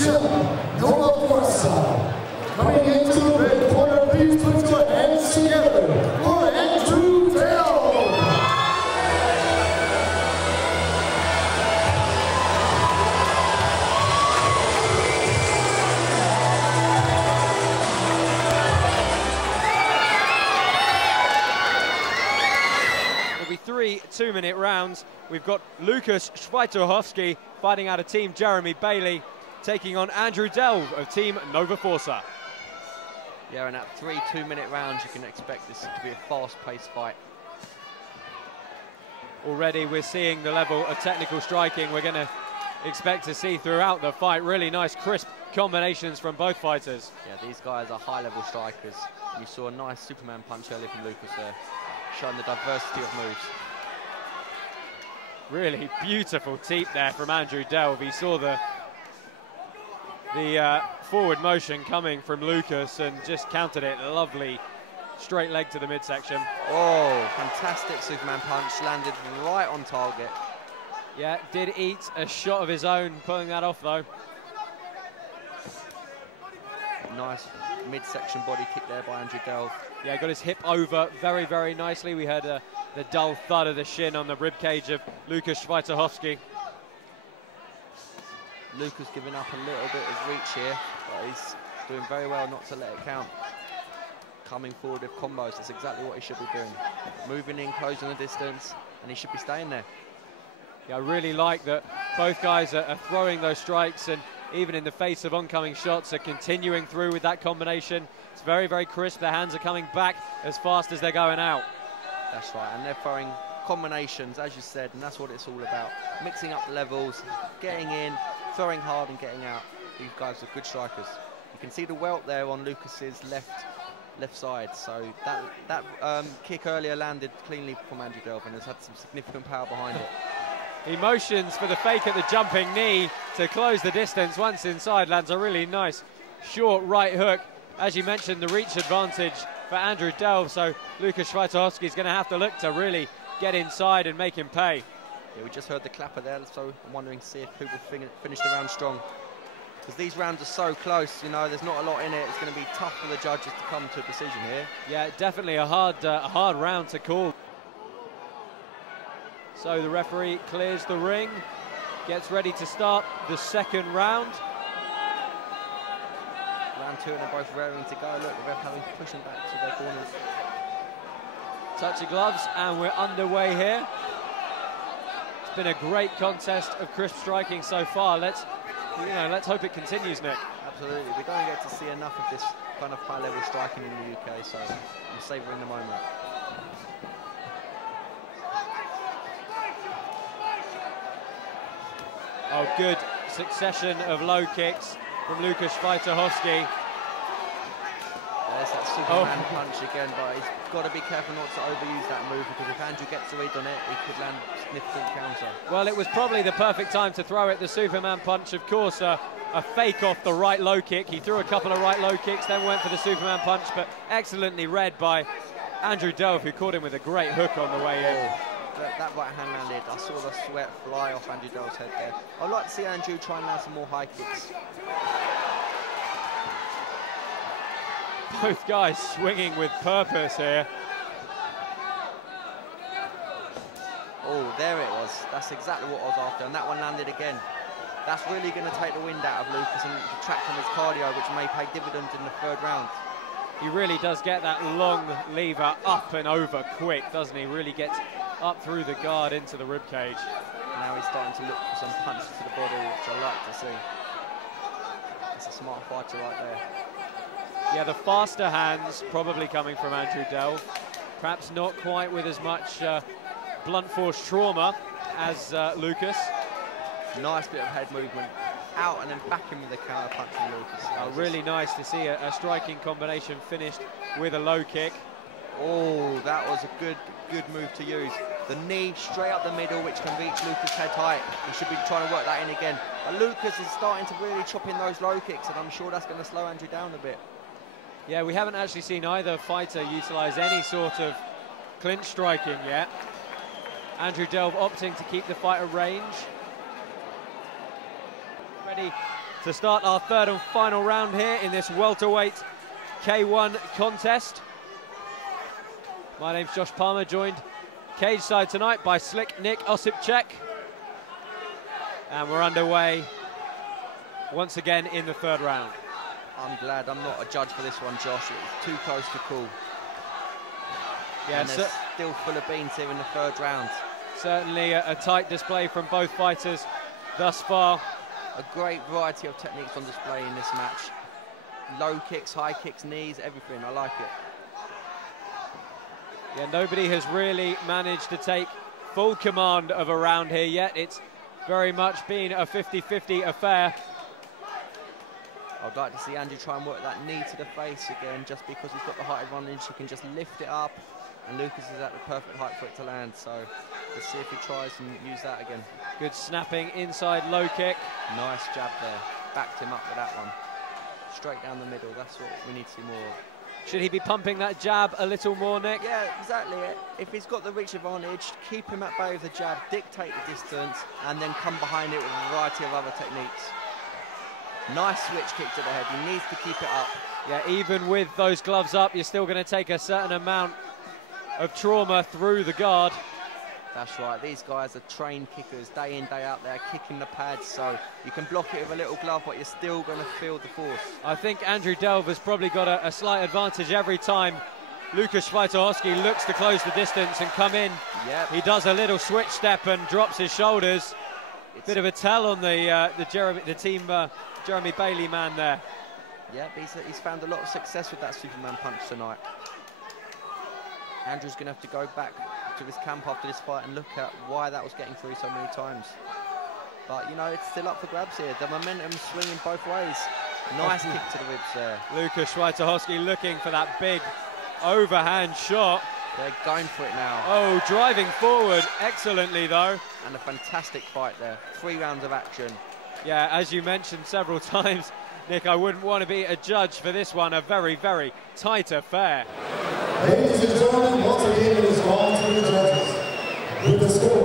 Silva, Nova Forza. Coming into the red corner, please put your hands together for Andrew Dell. There'll be 3 two-minute rounds. We've got Lukaz Schweitahowski fighting out of Team Jeremy Bailey, taking on Andrew Delve of Team Nova Forza. Yeah, and at 3 two-minute rounds, you can expect this to be a fast-paced fight. Already we're seeing the level of technical striking we're going to expect to see throughout the fight. Really nice, crisp combinations from both fighters. Yeah, these guys are high-level strikers. You saw a nice Superman punch earlier from Lukaz there, showing the diversity of moves. Really beautiful teep there from Andrew Delve. He saw the forward motion coming from Lukaz and just countered it. Lovely straight leg to the midsection. Oh, fantastic Superman punch, landed right on target. Yeah, did eat a shot of his own, pulling that off though. Nice midsection body kick there by Andrew Delve. Yeah, got his hip over very, very nicely. We heard the dull thud of the shin on the ribcage of Lukaz Schweitahowski. Lukaz giving up a little bit of reach here, but he's doing very well not to let it count. Coming forward with combos, that's exactly what he should be doing. Moving in, closing the distance, and he should be staying there. Yeah, I really like that both guys are throwing those strikes, and even in the face of oncoming shots are continuing through with that combination. It's very, very crisp. Their hands are coming back as fast as they're going out. That's right, and they're throwing combinations, as you said, and that's what it's all about. Mixing up the levels, getting in, throwing hard and getting out. These guys are good strikers. You can see the welt there on Lukaz's left side. So that kick earlier landed cleanly from Andrew Delve and has had some significant power behind it. He motions for the fake at the jumping knee to close the distance. Once inside, lands a really nice short right hook. As you mentioned, the reach advantage for Andrew Delve, so Lukaz Schweitahowski is going to have to look to really get inside and make him pay. Yeah, we just heard the clapper there, so I'm wondering to see if people finish the round strong. Because these rounds are so close, you know, there's not a lot in it. It's going to be tough for the judges to come to a decision here. Yeah, definitely a hard round to call. So the referee clears the ring, gets ready to start the second round. Round 2 and they're both raring to go. Look, the ref having to push them back to their corners. Touch of gloves and we're underway here. It's been a great contest of crisp striking so far. Let's hope it continues, Nick. Absolutely, we don't get to see enough of this kind of high-level striking in the UK, so I'm savouring the moment. Oh, good succession of low kicks from Lukaz Schweitahowski. There's that Superman punch again, but he's got to be careful not to overuse that move, because if Andrew gets a read on it, he could land a significant counter. Well, it was probably the perfect time to throw it, the Superman punch. Of course, a fake off the right low kick. He threw a couple of right low kicks, then went for the Superman punch, but excellently read by Andrew Delve, who caught him with a great hook on the way in. That right hand landed. I saw the sweat fly off Andrew Delve's head there. I'd like to see Andrew try and land some more high kicks. Both guys swinging with purpose here. Oh, there it was. That's exactly what I was after, and that one landed again. That's really going to take the wind out of Lukaz and detract from his cardio, which may pay dividends in the third round. He really does get that long lever up and over quick, doesn't he? Really gets up through the guard into the ribcage. Now he's starting to look for some punches to the body, which I like to see. That's a smart fighter right there. Yeah, the faster hands probably coming from Andrew Delve. Perhaps not quite with as much blunt force trauma as Lukaz. Nice bit of head movement. Out and then back in with a counter punch from Lukaz. Really nice to see a striking combination finished with a low kick. Oh, that was a good move to use. The knee straight up the middle, which can reach Lukaz head height. He should be trying to work that in again. But Lukaz is starting to really chop in those low kicks, and I'm sure that's going to slow Andrew down a bit. Yeah, we haven't actually seen either fighter utilise any sort of clinch striking yet. Andrew Delve opting to keep the fight at range. Ready to start our third and final round here in this welterweight K1 contest. My name's Josh Palmer, joined cage side tonight by Slick Nick Osipchek. And we're underway once again in the third round. I'm glad I'm not a judge for this one, Josh. It was too close to call. Yeah, and there's still full of beans here in the third round. Certainly a tight display from both fighters thus far. A great variety of techniques on display in this match. Low kicks, high kicks, knees, everything. I like it. Yeah, nobody has really managed to take full command of a round here yet. It's very much been a 50-50 affair. I'd like to see Andrew try and work that knee to the face again, just because he's got the height advantage. He can just lift it up, and Lukaz is at the perfect height for it to land. So let's see if he tries and use that again. Good snapping inside low kick. Nice jab there. Backed him up with that one. Straight down the middle. That's what we need to see more of. Should he be pumping that jab a little more, Nick? Yeah, exactly. If he's got the reach advantage, keep him at bay with the jab, dictate the distance, and then come behind it with a variety of other techniques. Nice switch kick to the head. He needs to keep it up. Yeah, even with those gloves up, you're still going to take a certain amount of trauma through the guard. That's right. These guys are trained kickers, day in, day out. They're kicking the pads, so you can block it with a little glove, but you're still going to feel the force. I think Andrew Delve has probably got a slight advantage every time Lukaz Schweitahowski looks to close the distance and come in. Yep. He does a little switch step and drops his shoulders. Bit of a tell on the Jeremy Bailey man there. Yeah, he's found a lot of success with that Superman punch tonight. Andrew's going to have to go back to his camp after this fight and look at why that was getting through so many times. But, you know, it's still up for grabs here. The momentum's swinging both ways. Nice kick to the ribs there. Lukaz Schweitahowski looking for that big overhand shot. They're going for it now. Oh, driving forward excellently, though. And a fantastic fight there. 3 rounds of action. Yeah, as you mentioned several times, Nick, I wouldn't want to be a judge for this one. A very, very tight affair. Ladies and gentlemen, once again it is on to the judges. With the score